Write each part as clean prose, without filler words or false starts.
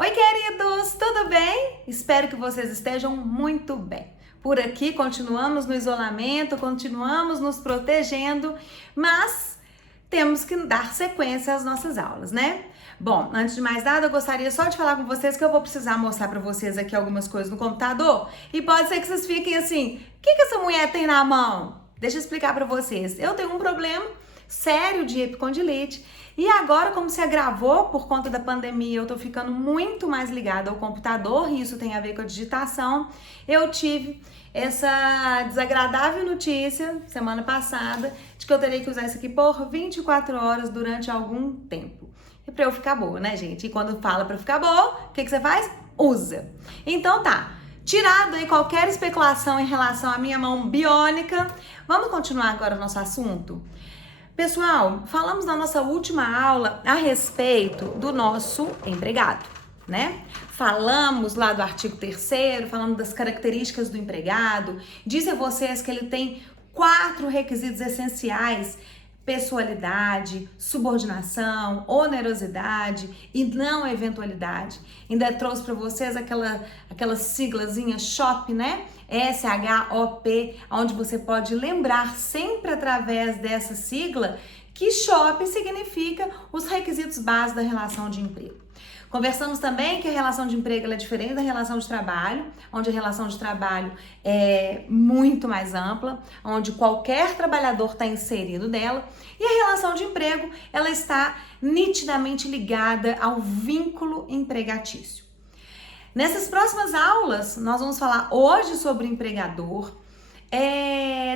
Oi, queridos, tudo bem? Espero que vocês estejam muito bem. Por aqui continuamos no isolamento, continuamos nos protegendo, mas temos que dar sequência às nossas aulas, né? Bom, antes de mais nada, eu gostaria só de falar com vocês que eu vou precisar mostrar para vocês aqui algumas coisas no computador e pode ser que vocês fiquem assim, o que essa mulher tem na mão? Deixa eu explicar para vocês. Eu tenho um problema sério de epicondilite e agora, como se agravou por conta da pandemia, eu tô ficando muito mais ligada ao computador e isso tem a ver com a digitação. Eu tive essa desagradável notícia semana passada de que eu terei que usar isso aqui por 24 horas durante algum tempo. E pra eu ficar boa, né, gente? E quando fala pra ficar boa, o que você faz? Usa. Então tá. Tirado aí qualquer especulação em relação à minha mão biônica, vamos continuar agora o nosso assunto? Pessoal, falamos na nossa última aula a respeito do nosso empregado, né? Falamos lá do artigo 3º, falamos das características do empregado, disse a vocês que ele tem 4 requisitos essenciais: pessoalidade, subordinação, onerosidade e não eventualidade. Ainda trouxe para vocês aquela siglazinha SHOP, né? SHOP, onde você pode lembrar sempre através dessa sigla que SHOP significa os requisitos básicos da relação de emprego. Conversamos também que a relação de emprego é diferente da relação de trabalho, onde a relação de trabalho é muito mais ampla, onde qualquer trabalhador está inserido nela, e a relação de emprego ela está nitidamente ligada ao vínculo empregatício. Nessas próximas aulas, nós vamos falar hoje sobre o empregador,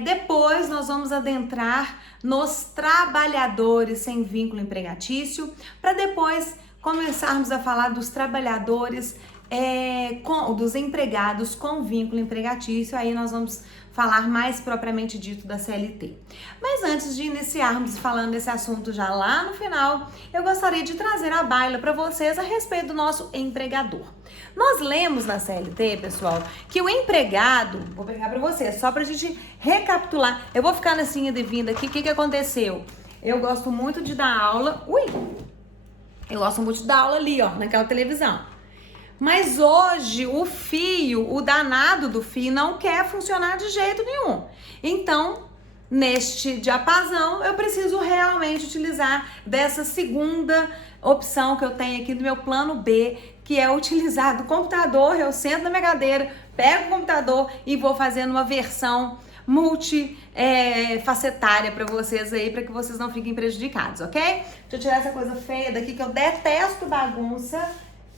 depois nós vamos adentrar nos trabalhadores sem vínculo empregatício, para depois começarmos a falar dos trabalhadores, dos empregados com vínculo empregatício. Aí nós vamos falar mais propriamente dito da CLT. Mas antes de iniciarmos falando desse assunto já lá no final, eu gostaria de trazer à baila para vocês a respeito do nosso empregador. Nós lemos na CLT, pessoal, que o empregado, vou pegar para vocês, só pra gente recapitular, eu vou ficar nessa ida e vinda aqui, o que aconteceu? Eu gosto muito de dar aula, eu gosto muito de dar aula ali, ó, naquela televisão. Mas hoje o danado do fio não quer funcionar de jeito nenhum. Então, neste diapasão, eu preciso realmente utilizar dessa segunda opção que eu tenho aqui do meu plano B, que é utilizar do computador. Eu sento na minha cadeira, pego o computador e vou fazendo uma versão multifacetária para vocês aí, para que vocês não fiquem prejudicados, ok? Deixa eu tirar essa coisa feia daqui, que eu detesto bagunça.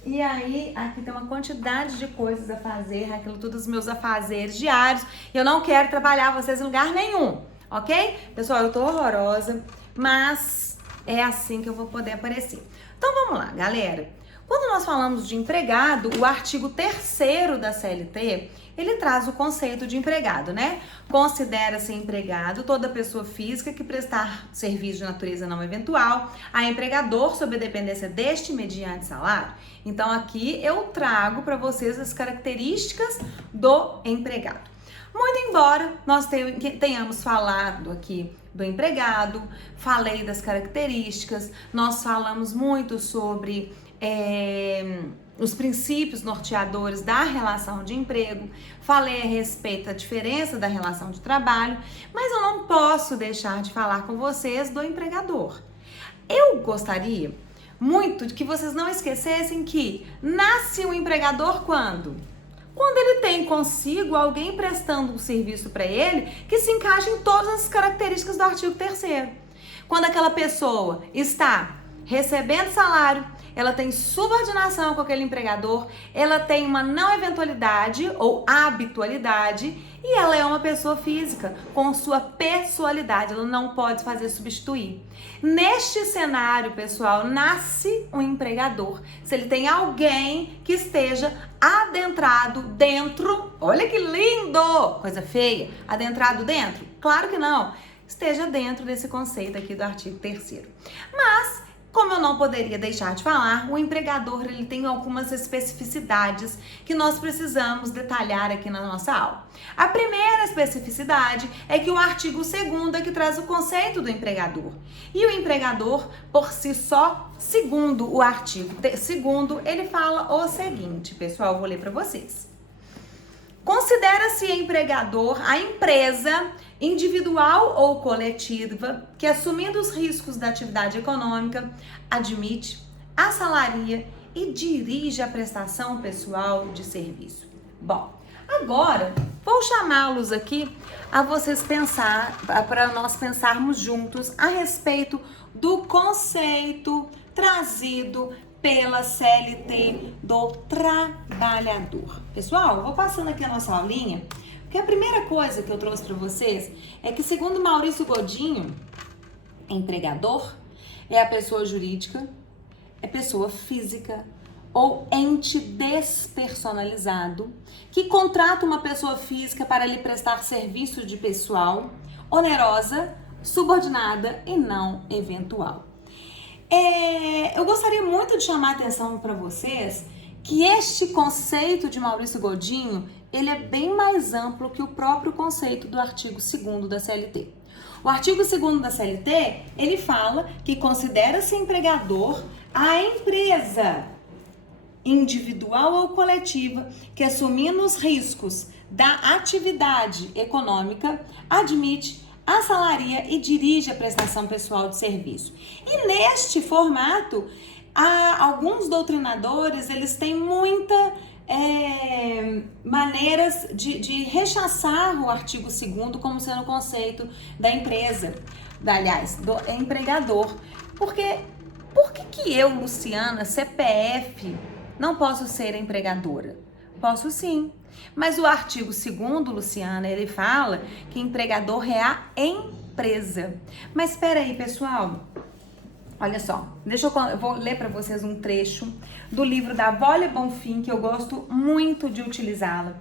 E aí, aqui tem uma quantidade de coisas a fazer, aquilo tudo os meus afazeres diários. Eu não quero trabalhar vocês em lugar nenhum, ok? Pessoal, eu tô horrorosa, mas é assim que eu vou poder aparecer. Então vamos lá, galera. Quando nós falamos de empregado, o artigo 3º da CLT, ele traz o conceito de empregado, né? Considera-se empregado toda pessoa física que prestar serviço de natureza não eventual a empregador sob a dependência deste mediante salário. Então aqui eu trago para vocês as características do empregado. Muito embora nós tenhamos falado aqui do empregado, falei das características, nós falamos muito sobre os princípios norteadores da relação de emprego, falei a respeito da diferença da relação de trabalho, mas eu não posso deixar de falar com vocês do empregador. Eu gostaria muito de que vocês não esquecessem que nasce um empregador quando? Quando ele tem consigo alguém prestando um serviço para ele que se encaixa em todas as características do artigo 3º. Quando aquela pessoa está recebendo salário, ela tem subordinação com aquele empregador, ela tem uma não eventualidade ou habitualidade e ela é uma pessoa física com sua pessoalidade, ela não pode fazer substituir. Neste cenário, pessoal, nasce um empregador. Se ele tem alguém que esteja adentrado dentro, olha que lindo, coisa feia, adentrado dentro? Claro que não, esteja dentro desse conceito aqui do artigo 3º. Mas Como eu não poderia deixar de falar, o empregador ele tem algumas especificidades que nós precisamos detalhar aqui na nossa aula. A primeira especificidade é que o artigo 2º é que traz o conceito do empregador. E o empregador, por si só, segundo o artigo 2º, ele fala o seguinte, pessoal, eu vou ler para vocês. Considera-se empregador a empresa individual ou coletiva que, assumindo os riscos da atividade econômica, admite, assalaria e dirige a prestação pessoal de serviço. Bom, agora vou chamá-los aqui a vocês pensar, para nós pensarmos juntos a respeito do conceito trazido pela CLT do trabalhador. Pessoal, eu vou passando aqui a nossa aulinha, porque a primeira coisa que eu trouxe para vocês é que, segundo Maurício Godinho, empregador é a pessoa jurídica, é pessoa física ou ente despersonalizado que contrata uma pessoa física para lhe prestar serviço de pessoal, onerosa, subordinada e não eventual. Eu gostaria muito de chamar a atenção para vocês que este conceito de Maurício Godinho, ele é bem mais amplo que o próprio conceito do artigo 2º da CLT. O artigo 2º da CLT, ele fala que considera-se empregador a empresa individual ou coletiva que, assumindo os riscos da atividade econômica, admite, assalaria e dirige a prestação pessoal de serviço. E neste formato, alguns doutrinadores, eles têm muita maneiras de rechaçar o artigo 2º como sendo o conceito da empresa, aliás, do empregador. Por que eu, Luciana, CPF, não posso ser empregadora? Posso sim. Mas o artigo 2º, Luciana, ele fala que empregador é a empresa. Mas espera aí, pessoal. Olha só, eu vou ler para vocês um trecho do livro da Wole Bonfim, que eu gosto muito de utilizá-la.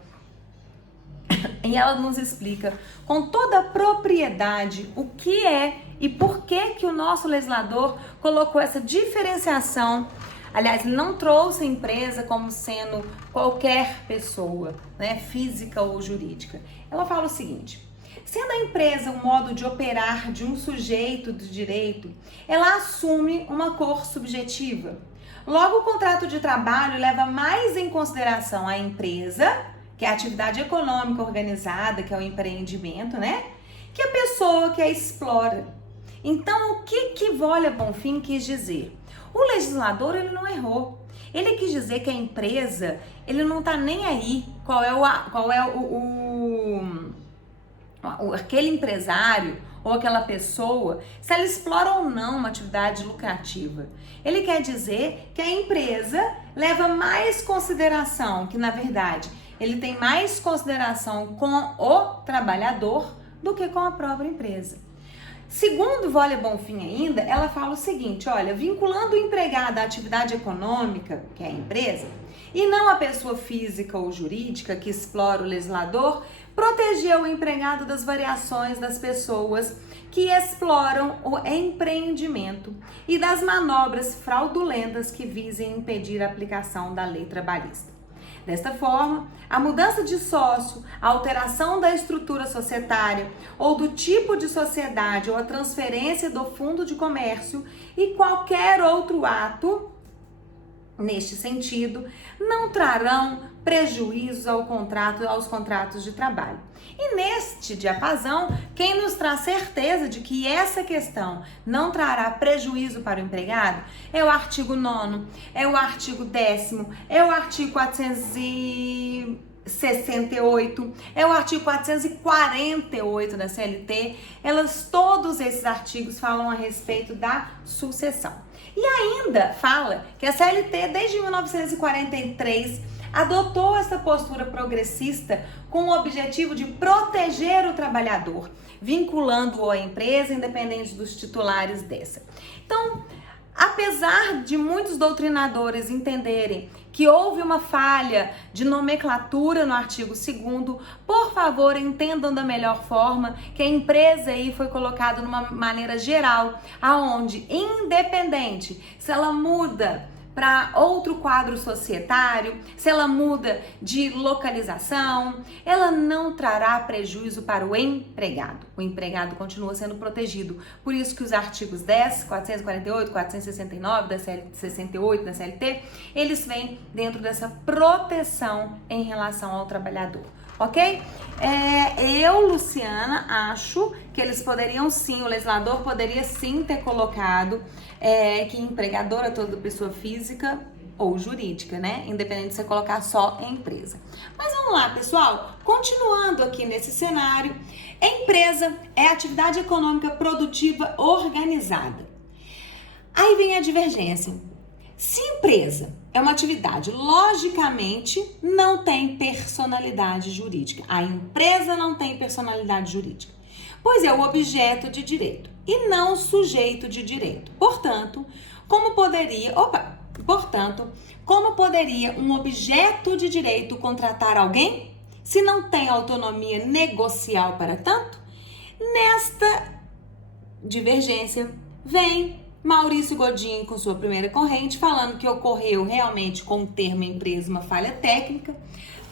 E ela nos explica com toda a propriedade o que é e por que o nosso legislador colocou essa diferenciação. Aliás, ele não trouxe a empresa como sendo qualquer pessoa, né, física ou jurídica. Ela fala o seguinte: sendo a empresa um modo de operar de um sujeito de direito, ela assume uma cor subjetiva. Logo, o contrato de trabalho leva mais em consideração a empresa, que é a atividade econômica organizada, que é o empreendimento, né, que a pessoa que a explora. Então, o que Wole Bonfim quis dizer? O legislador, ele não errou. Ele quis dizer que a empresa, ele não tá nem aí qual é aquele empresário ou aquela pessoa, se ela explora ou não uma atividade lucrativa. Ele quer dizer que a empresa leva mais consideração, que na verdade ele tem mais consideração com o trabalhador do que com a própria empresa. Segundo Wole Bonfim ainda, ela fala o seguinte, olha, vinculando o empregado à atividade econômica, que é a empresa, e não a pessoa física ou jurídica que explora o legislador, protegeu o empregado das variações das pessoas que exploram o empreendimento e das manobras fraudulentas que visem impedir a aplicação da lei trabalhista. Desta forma, a mudança de sócio, a alteração da estrutura societária ou do tipo de sociedade ou a transferência do fundo de comércio e qualquer outro ato neste sentido não trarão prejuízos aos contratos de trabalho. E neste diapasão, quem nos traz certeza de que essa questão não trará prejuízo para o empregado é o artigo 9º, é o artigo 10º, é o artigo 468, é o artigo 448 da CLT. Todos esses artigos falam a respeito da sucessão. E ainda fala que a CLT, desde 1943, adotou essa postura progressista com o objetivo de proteger o trabalhador, vinculando-o à empresa, independente dos titulares dessa. Então, Apesar de muitos doutrinadores entenderem que houve uma falha de nomenclatura no artigo 2º, por favor, entendam da melhor forma que a empresa aí foi colocada de uma maneira geral, aonde, independente se ela muda para outro quadro societário, se ela muda de localização, ela não trará prejuízo para o empregado. O empregado continua sendo protegido. Por isso que os artigos 10, 448, 469 da CLT, 68 da CLT, eles vêm dentro dessa proteção em relação ao trabalhador. Ok? Eu, Luciana, acho que eles poderiam sim, o legislador poderia sim ter colocado que empregador é toda pessoa física ou jurídica, né? Independente de você colocar só empresa. Mas vamos lá, pessoal. Continuando aqui nesse cenário, empresa é atividade econômica produtiva organizada. Aí vem a divergência. Se empresa é uma atividade, logicamente, não tem personalidade jurídica. A empresa não tem personalidade jurídica, pois é o objeto de direito e não sujeito de direito. Portanto, como poderia um objeto de direito contratar alguém se não tem autonomia negocial para tanto? Nesta divergência vem Maurício Godinho com sua primeira corrente, falando que ocorreu realmente com o termo empresa uma falha técnica,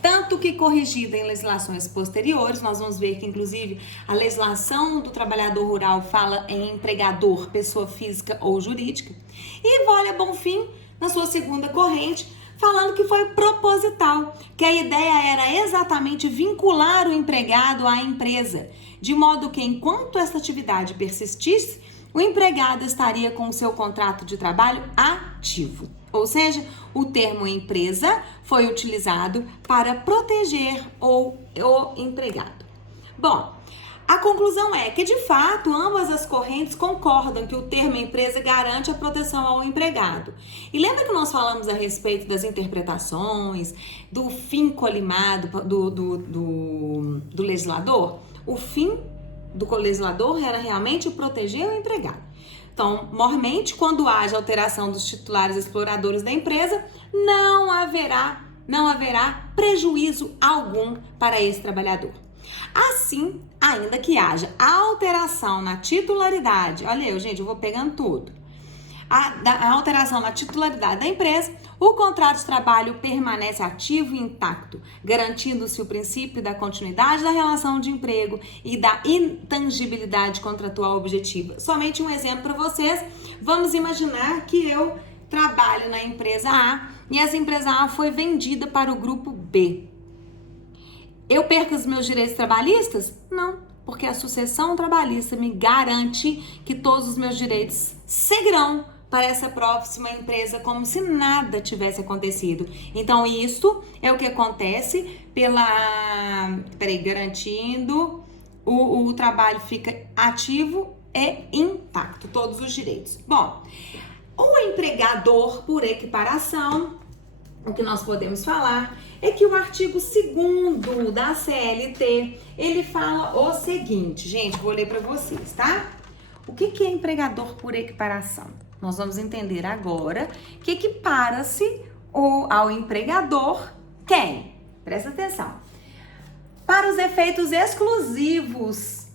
tanto que corrigida em legislações posteriores. Nós vamos ver que, inclusive, a legislação do trabalhador rural fala em empregador, pessoa física ou jurídica. E Volha Bonfim, na sua segunda corrente, falando que foi proposital, que a ideia era exatamente vincular o empregado à empresa, de modo que, enquanto essa atividade persistisse, o empregado estaria com o seu contrato de trabalho ativo. Ou seja, o termo empresa foi utilizado para proteger o empregado. Bom, a conclusão é que, de fato, ambas as correntes concordam que o termo empresa garante a proteção ao empregado. E lembra que nós falamos a respeito das interpretações, do fim colimado do legislador? O fim do legislador era realmente proteger o empregado. Então, mormente, quando haja alteração dos titulares exploradores da empresa, não haverá prejuízo algum para esse trabalhador. Assim, ainda que haja alteração na titularidade, olha eu, gente, eu vou pegando tudo. A alteração na titularidade da empresa, o contrato de trabalho permanece ativo e intacto, garantindo-se o princípio da continuidade da relação de emprego e da intangibilidade contratual objetiva. Somente um exemplo para vocês. Vamos imaginar que eu trabalho na empresa A e essa empresa A foi vendida para o grupo B. Eu perco os meus direitos trabalhistas? Não, porque a sucessão trabalhista me garante que todos os meus direitos seguirão para essa próxima empresa como se nada tivesse acontecido. Então, isso é o que acontece garantindo o trabalho fica ativo e intacto, todos os direitos. Bom, o empregador, por equiparação, o que nós podemos falar é que o artigo 2º da CLT, ele fala o seguinte, gente, vou ler para vocês, tá? O que é empregador por equiparação? Nós vamos entender agora que equipara-se ao empregador quem? Presta atenção. Para os efeitos exclusivos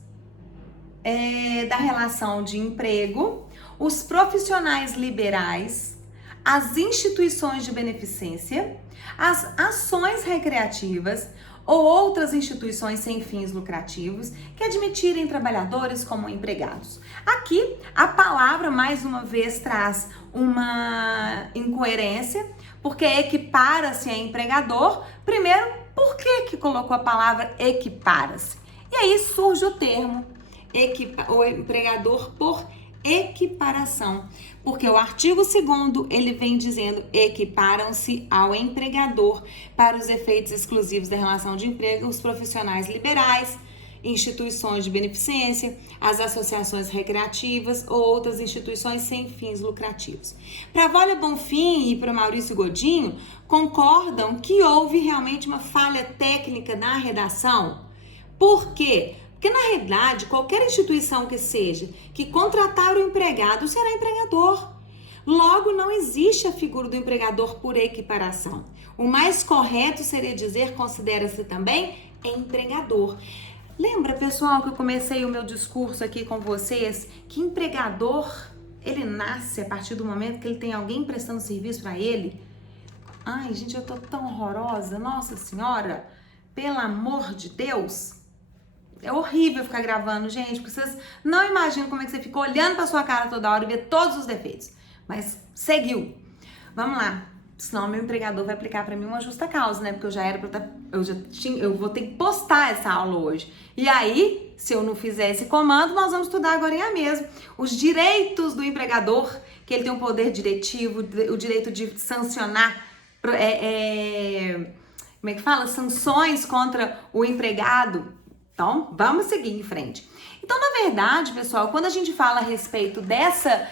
da relação de emprego, os profissionais liberais, as instituições de beneficência, as ações recreativas ou outras instituições sem fins lucrativos que admitirem trabalhadores como empregados. Aqui, a palavra, mais uma vez, traz uma incoerência, porque equipara-se a empregador. Primeiro, por que colocou a palavra equipara-se? E aí surge o termo o empregador por equiparação, porque o artigo 2º, ele vem dizendo equiparam-se ao empregador para os efeitos exclusivos da relação de emprego os profissionais liberais, instituições de beneficência, as associações recreativas ou outras instituições sem fins lucrativos. Para Volha Bonfim e para Maurício Godinho, concordam que houve realmente uma falha técnica na redação. Por quê? Porque, na realidade, qualquer instituição que seja que contratar o empregado será empregador. Logo, não existe a figura do empregador por equiparação. O mais correto seria dizer, considera-se também empregador. Lembra, pessoal, que eu comecei o meu discurso aqui com vocês, que empregador, ele nasce a partir do momento que ele tem alguém prestando serviço para ele? Ai, gente, eu tô tão horrorosa, nossa senhora, pelo amor de Deus. É horrível ficar gravando, gente, porque vocês não imaginam como é que você fica olhando pra sua cara toda hora e vê todos os defeitos. Mas seguiu. Vamos lá. Senão meu empregador vai aplicar pra mim uma justa causa, né? Porque eu já era pra eu vou ter que postar essa aula hoje. E aí, se eu não fizer esse comando, nós vamos estudar agora mesmo. Os direitos do empregador, que ele tem um poder diretivo, o direito de sancionar, como é que fala? Sanções contra o empregado. Então, vamos seguir em frente. Então, na verdade, pessoal, quando a gente fala a respeito dessa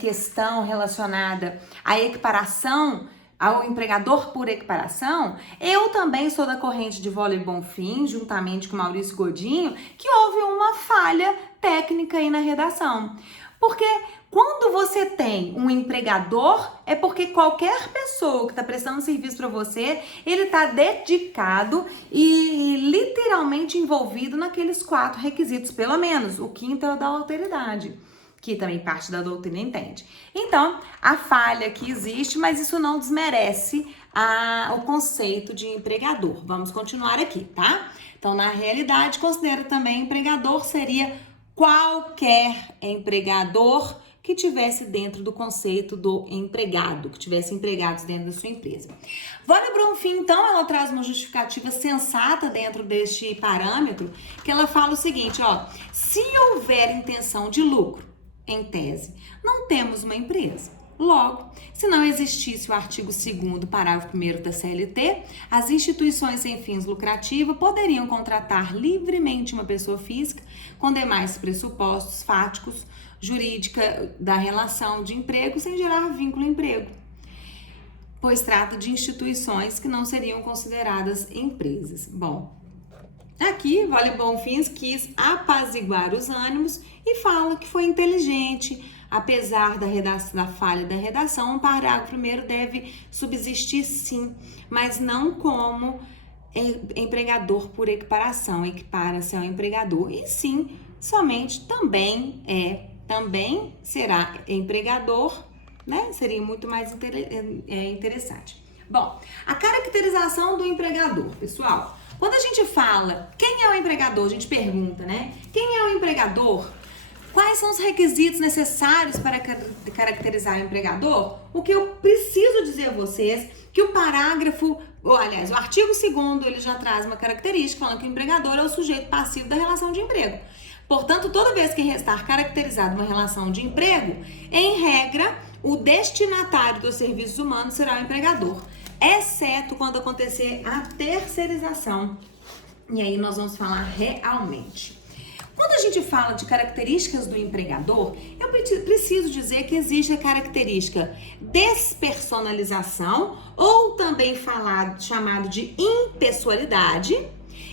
questão relacionada à equiparação, ao empregador por equiparação, eu também sou da corrente de Wöhler Bonfim, juntamente com Maurício Godinho, que houve uma falha técnica aí na redação. Porque quando você tem um empregador, é porque qualquer pessoa que está prestando serviço para você, ele está dedicado e literalmente envolvido naqueles 4 requisitos, pelo menos. O 5º é o da alteridade, que também parte da doutrina entende. Então, a falha que existe, mas isso não desmerece o conceito de empregador. Vamos continuar aqui, tá? Então, na realidade, considera também empregador seria qualquer empregador que tivesse dentro do conceito do empregado, que tivesse empregados dentro da sua empresa. Wöhler Bonfim, então, ela traz uma justificativa sensata dentro deste parâmetro, que ela fala o seguinte, ó, se houver intenção de lucro, em tese, não temos uma empresa. Logo, se não existisse o artigo 2º, parágrafo 1º da CLT, as instituições sem fins lucrativos poderiam contratar livremente uma pessoa física com demais pressupostos fáticos, jurídica da relação de emprego sem gerar vínculo emprego, pois trata de instituições que não seriam consideradas empresas. Bom, aqui, Wöhler Bonfim quis apaziguar os ânimos e fala que foi inteligente. Apesar da falha da redação, o parágrafo 1º deve subsistir sim, mas não como empregador por equiparação, equipara-se ao empregador, e sim, somente também será empregador, né? Seria muito mais interessante. Bom, a caracterização do empregador, pessoal. Quando a gente fala quem é o empregador, a gente pergunta, né? Quem é o empregador? Quais são os requisitos necessários para caracterizar o empregador? O que eu preciso dizer a vocês que o o artigo 2º, ele já traz uma característica falando que o empregador é o sujeito passivo da relação de emprego. Portanto, toda vez que restar caracterizada uma relação de emprego, em regra, o destinatário dos serviços humanos será o empregador, exceto quando acontecer a terceirização. E aí nós vamos falar realmente. Quando a gente fala de características do empregador, eu preciso dizer que existe a característica despersonalização, ou também chamado de impessoalidade,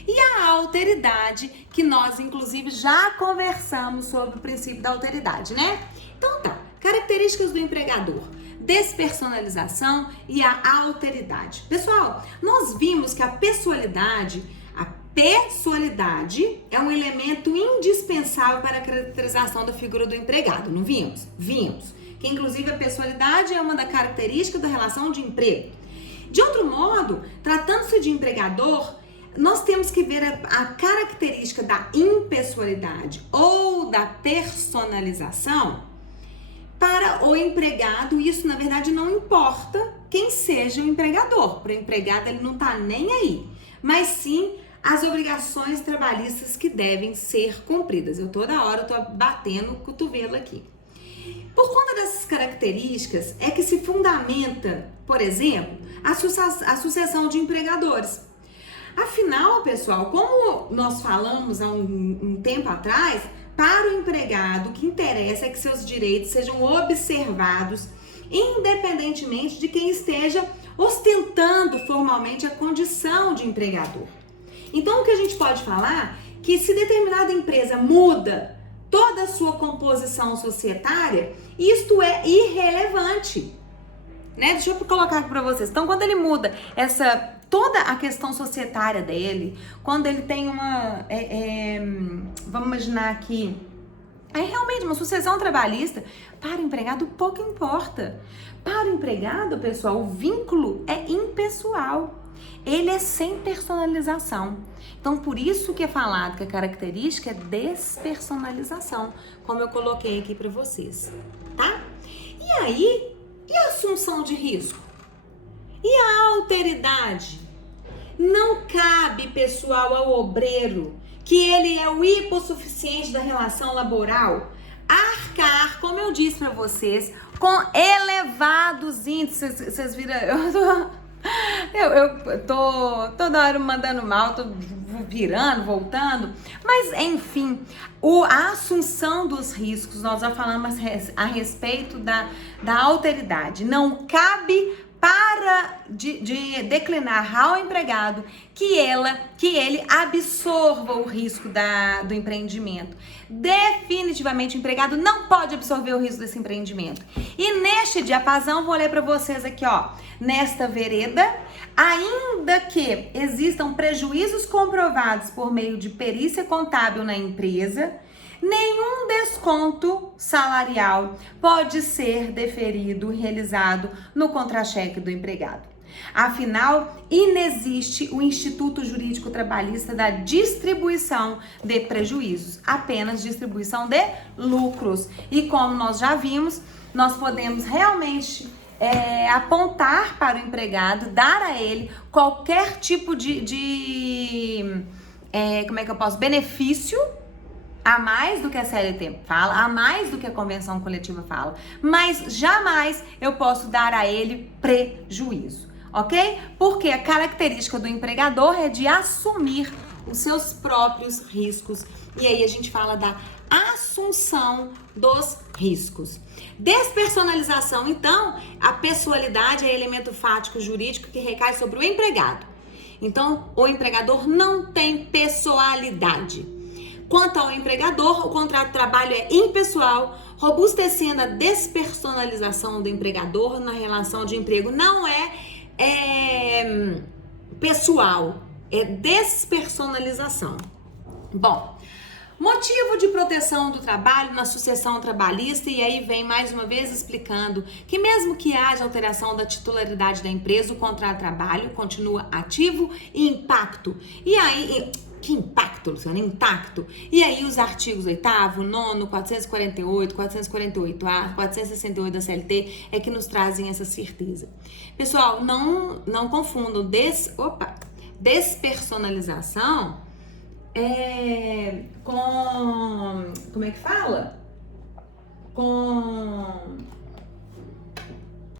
e a alteridade, que nós inclusive já conversamos sobre o princípio da alteridade, né? Então tá, características do empregador: despersonalização e a alteridade. Pessoal, nós vimos que a pessoalidade é um elemento indispensável para a caracterização da figura do empregado, não vimos? Vimos. Que inclusive a pessoalidade é uma das características da relação de emprego. De outro modo, tratando-se de empregador, nós temos que ver a característica da impessoalidade ou da personalização para o empregado. Isso, na verdade, não importa quem seja o empregador. Para o empregado, ele não está nem aí, mas sim as obrigações trabalhistas que devem ser cumpridas. Eu toda hora estou batendo o cotovelo aqui. Por conta dessas características é que se fundamenta, por exemplo, a sucessão de empregadores. Afinal, pessoal, como nós falamos há um tempo atrás, para o empregado o que interessa é que seus direitos sejam observados, independentemente de quem esteja ostentando formalmente a condição de empregador. Então, o que a gente pode falar é que se determinada empresa muda toda a sua composição societária, isto é irrelevante. Né? Deixa eu colocar aqui para vocês. Então, quando ele muda toda a questão societária dele, quando ele tem vamos imaginar aqui, realmente uma sucessão trabalhista, para o empregado pouco importa. Para o empregado, pessoal, o vínculo é impessoal. Ele é sem personalização. Então, por isso que é falado que a característica é despersonalização, como eu coloquei aqui para vocês, tá? E aí, e a assunção de risco? E a alteridade? Não cabe, pessoal, ao obreiro, que ele é o hipossuficiente da relação laboral, arcar, como eu disse para vocês, com elevados índices. Vocês viram, eu tô toda hora mandando mal, tô virando, voltando, mas enfim, a assunção dos riscos, nós já falamos a respeito da alteridade. Não cabe para de declinar ao empregado que ele absorva o risco do empreendimento. Definitivamente o empregado não pode absorver o risco desse empreendimento. E neste diapasão, vou ler para vocês aqui, ó, nesta vereda, ainda que existam prejuízos comprovados por meio de perícia contábil na empresa, nenhum desconto salarial pode ser deferido e realizado no contra-cheque do empregado. Afinal, inexiste o Instituto Jurídico Trabalhista da distribuição de prejuízos, apenas distribuição de lucros. E como nós já vimos, nós podemos realmente apontar para o empregado, dar a ele qualquer tipo benefício a mais do que a CLT fala, a mais do que a convenção coletiva fala, mas jamais eu posso dar a ele prejuízo, ok? Porque a característica do empregador é de assumir os seus próprios riscos. E aí a gente fala da assunção dos riscos. Despersonalização, então, a pessoalidade é elemento fático jurídico que recai sobre o empregado. Então, o empregador não tem pessoalidade. Quanto ao empregador, o contrato de trabalho é impessoal, robustecendo a despersonalização do empregador na relação de emprego. Não é pessoal, é despersonalização. Bom, motivo de proteção do trabalho na sucessão trabalhista, e aí vem mais uma vez explicando que mesmo que haja alteração da titularidade da empresa, o contrato de trabalho continua ativo e impacto. E aí... Que impacto, Luciana? Intacto. E aí os artigos 8º, 9º, 448, 448A, 468 da CLT é que nos trazem essa certeza. Pessoal, não confundam despersonalização com... Como é que fala? Com